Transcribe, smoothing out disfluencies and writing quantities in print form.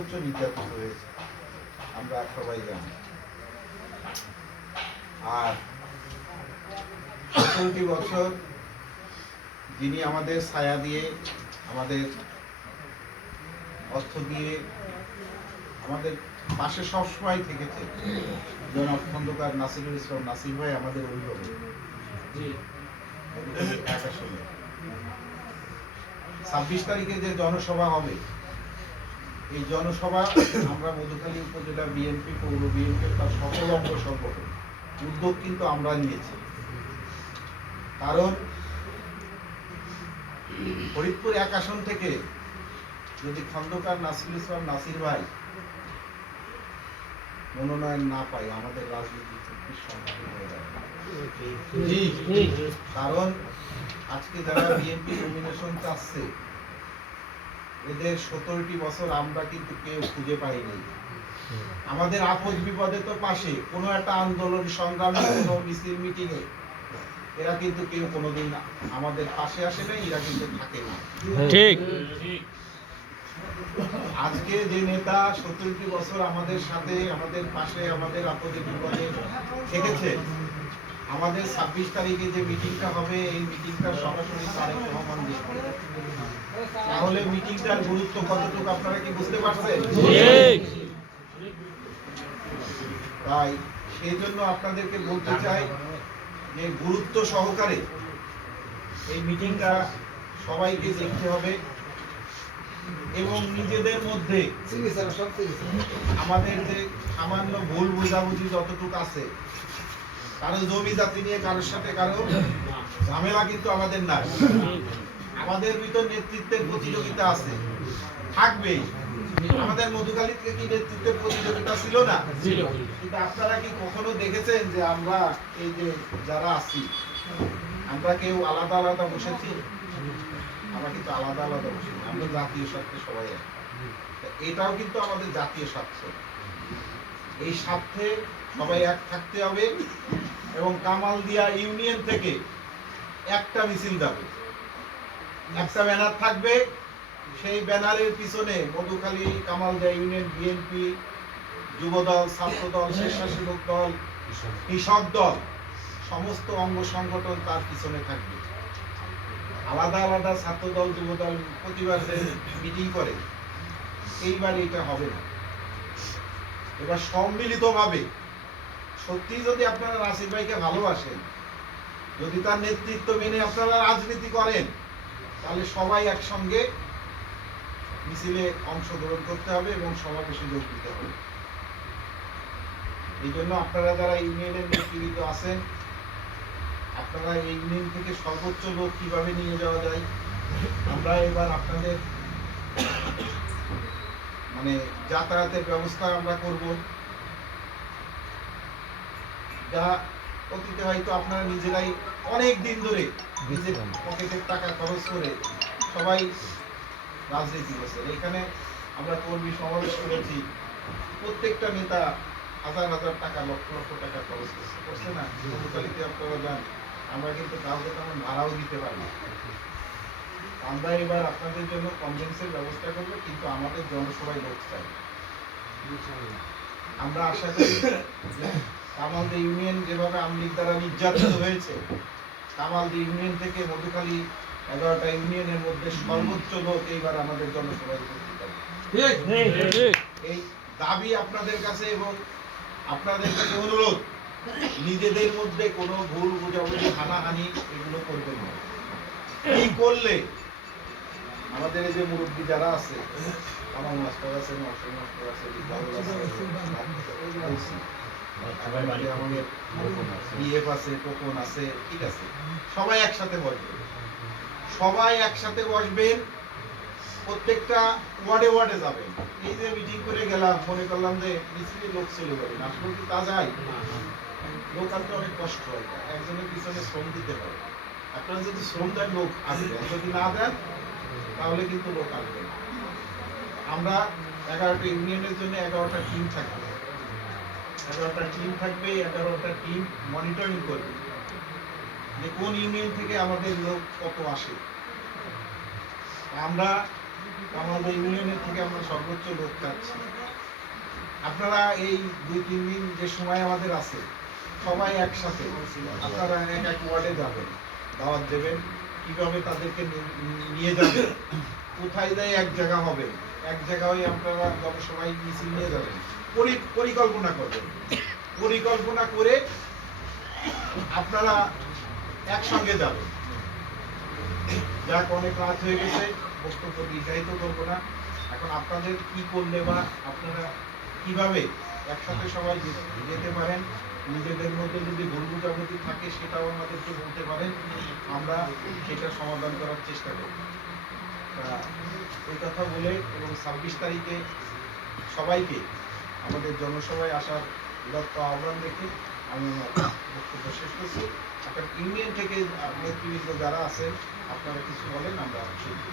সর্বোচ্চ নির্যাতিত হয়েছে, আমরা সবাই জানি। আর 17টি বছর যিনি আমাদের ছায়া দিয়ে, আমাদের অর্থ দিয়ে, আমাদের পাশে সবসময় থেকেছে জনাব খন্দকার নাসিরুল ইসলাম নাসির ভাই, আমাদের অভিভাবক। 26 তারিখে যে জনসভা হবে, এই জনসভা আমরা মধুখালী উপজেলা বিএনপি, পৌর বিএনপি তার সকল অঙ্গ সংগঠন উদ্যোগ কিন্তু আমরা নিয়েছি। কারণ ফরিদপুর 1 আসন থেকে যদি খন্দকার নাসিরুল ইসলাম নাসির ভাই মনোনয়ন না পায়, আমাদের রাজনীতি চুক্তির সম্মুখীন হয়ে যাবে। কারণ আজকে যারা বিএনপি নমিনেশন চাচ্ছে, এদের 17টি বছর আমরা কিন্তু কেউ খুঁজে পাইনি। আমাদের আপদ বিপদে তো পাশে, কোনো একটা আন্দোলন সংগ্রামে, কোনো মিছিল মিটিংয়ে এরা কিন্তু কেউ কোনোদিন আমাদের পাশে আসে না, এরা কিন্তু থাকে না। ঠিক। আজকে যে নেতা 17টি বছর আমাদের সাথে, আমাদের পাশে, আমাদের আপদে বিপদে থেকেছে, আমাদের 26 তারিখে যে মিটিংটা হবে, এই মিটিংটা সরাসরি তারেক রহমান দেখবে। তাহলে মিটিংটার গুরুত্ব কতটুকু আপনারা কি বুঝতে পারছেন? তাই সেই জন্য আপনাদেরকে বলতে চাই যে গুরুত্ব সহকারে এই মিটিংটা সবাইকে দেখতে হবে এবং নিজেদের মধ্যে আমাদের যে সামান্য ভুল বোঝাবুঝি যতটুকু আছে, কারো জমি জাতি নিয়ে কারোর সাথে কারো ঝামেলা কিন্তু আমাদের নাই। আমাদের ভিতর নেতৃত্বের প্রতিযোগিতা আছে, থাকবেই। আমাদের মধুখালীতে কি নেতৃত্বের প্রতিযোগিতা ছিল না? কিন্তু আপনারা কি কখনো দেখেছেন যে আমরা এই যে যারা আছি, আমরা কেউ আলাদা আলাদা বসেছি? আমরা কিন্তু আলাদা আলাদা বসি, আমরা জাতীয় স্বার্থে সবাই এক। এটাও কিন্তু আমাদের জাতীয় স্বার্থ। এই স্বার্থে সবাই এক থাকতে হবে এবং কামালদিয়া ইউনিয়ন থেকে একটা মিছিল যাবে, একটা ব্যানার থাকবে। সেই ব্যানারের পিছনে মধুখালী কামালদিয়া ইউনিয়ন বিএনপি, যুবদল, ছাত্রদল, স্বেচ্ছাসেবক দল, কৃষক দল, সমস্ত অঙ্গ সংগঠন তার পিছনে থাকবে। আলাদা আলাদা ছাত্রদল, যুবদল প্রতিবার যে মিটিং করে, এইবার এটা হবে না। এবার সম্মিলিতভাবে, সত্যি যদি আপনারা নাসির ভাইকে ভালোবাসেন, যদি তার নেতৃত্ব মেনে আপনারা রাজনীতি করেন, তাহলে সবাই একসঙ্গে মিছিলে অংশগ্রহণ করতে হবে এবং সমাবেশে যোগ দিতে হবে। এই জন্য আপনারা যারা ইউনিয়নের নেতৃত্ব আছেন, আপনারা এই ইউনিয়ন থেকে সর্বোচ্চ লোক কিভাবে নিয়ে যাওয়া যায়, আমরা এবার আপনাদের মানে যাতায়াতের ব্যবস্থা আমরা করব। যা অতীতে হয়তো আপনারা নিজেরাই অনেক দিন ধরে নিজের পকেটের টাকা খরচ করে সবাই রাজনীতি করছেন। এখানে আমরা কর্মী সমাবেশ করেছি, প্রত্যেকটা নেতা হাজার হাজার টাকা, লক্ষ লক্ষ টাকা খরচ করছে না? মধুখালীতে আপনারা যান, আমরা কিন্তু কাউকে তেমন ভাড়াও দিতে পারি না। আমরা এবার আপনাদের জন্য কনভেন্সের ব্যবস্থা করবো, কিন্তু আমাদের জনসভায় লোক চাই। আমরা আশা করি কামালদি ইউনিয়ন যেভাবে আমলিগ দ্বারা নির্যাতিত হয়েছে, কামালদি ইউনিয়ন থেকে মধুখালী 11টা ইউনিয়নের মধ্যে সর্বোচ্চ লোক এইবার আমাদের জনসভায় উপস্থিত হবে। এই দাবি আপনাদের কাছে এবং আপনাদের কাছে অনুরোধ, নিজেদের মধ্যে কোনো ভুল বোঝাবুঝি, হানাহানি এগুলো করবেন না। এই করলে আমাদের এই যে মুরব্বী যারা আছে, আমার মাস্টার আছে, নরসিং মাস্টার আছে, আমাদের বিএফ আছে, টোকন আছে, ঠিক আছে, সবাই একসাথে বসবেন। সবাই একসাথে বসবেন, প্রত্যেকটা ওয়ার্ডে ওয়ার্ডে যাবেন। এই যে মিটিং করে গেলাম, মনে করলাম যে মিছিলে লোক চলে যাবে, আসলে কি তা যায়? লোক আনতে অনেক কষ্ট হয়, একজনের পিছনে শ্রম দিতে হয়। আপনারা যদি শ্রম দেন, লোক আসবে, যদি না দেন তাহলে কিন্তু লোক আসবে না। আমরা 11টা ইউনিয়নের জন্য 11টা টিম থাকবে, 11টা টিম থাকবে, 11টা টিম মনিটরিং করবে যে কোন ইউনিয়ন থেকে আমাদের লোক কত আসে। আমরা আমাদের ইউনিয়নের থেকে আমরা সর্বোচ্চ লোক চাচ্ছি। আপনারা এই 2-3 দিন যে সময় আমাদের আছে, সবাই একসাথে আপনারা এক এক ওয়ার্ডে যাবেন, দাওয়াত দেবেন, কিভাবে তাদেরকে নিয়ে যাবেন, কোথায় যায় এক জায়গা হবে, এক জায়গায় আপনারা জনসভায় মিছিল নিয়ে যাবেন, পরিকল্পনা করবেন। পরিকল্পনা করে আপনারা একসঙ্গে যাবেন। যাক, অনেক রাত হয়ে গেছে, বক্তব্য দীর্ঘায়িত করবো না। এখন আপনাদের কি করলে বা আপনারা কিভাবে একসাথে সবাই যেতে পারেন, নিজেদের মধ্যে যদি ভুল বোঝাবুঝি থাকে সেটাও আমাদেরকে বলতে পারেন, আমরা সেটা সমাধান করার চেষ্টা করব। এই কথা বলে এবং 26 তারিখে সবাইকে আমাদের জনসভায় আসার উদাত্ত আহ্বান রেখে আমি আমার বক্তব্য শেষ করছি। এখন ইউনিয়ন থেকে নেতৃবৃন্দ যারা আছেন আপনারা কিছু বলেন, আমরা শুনবো।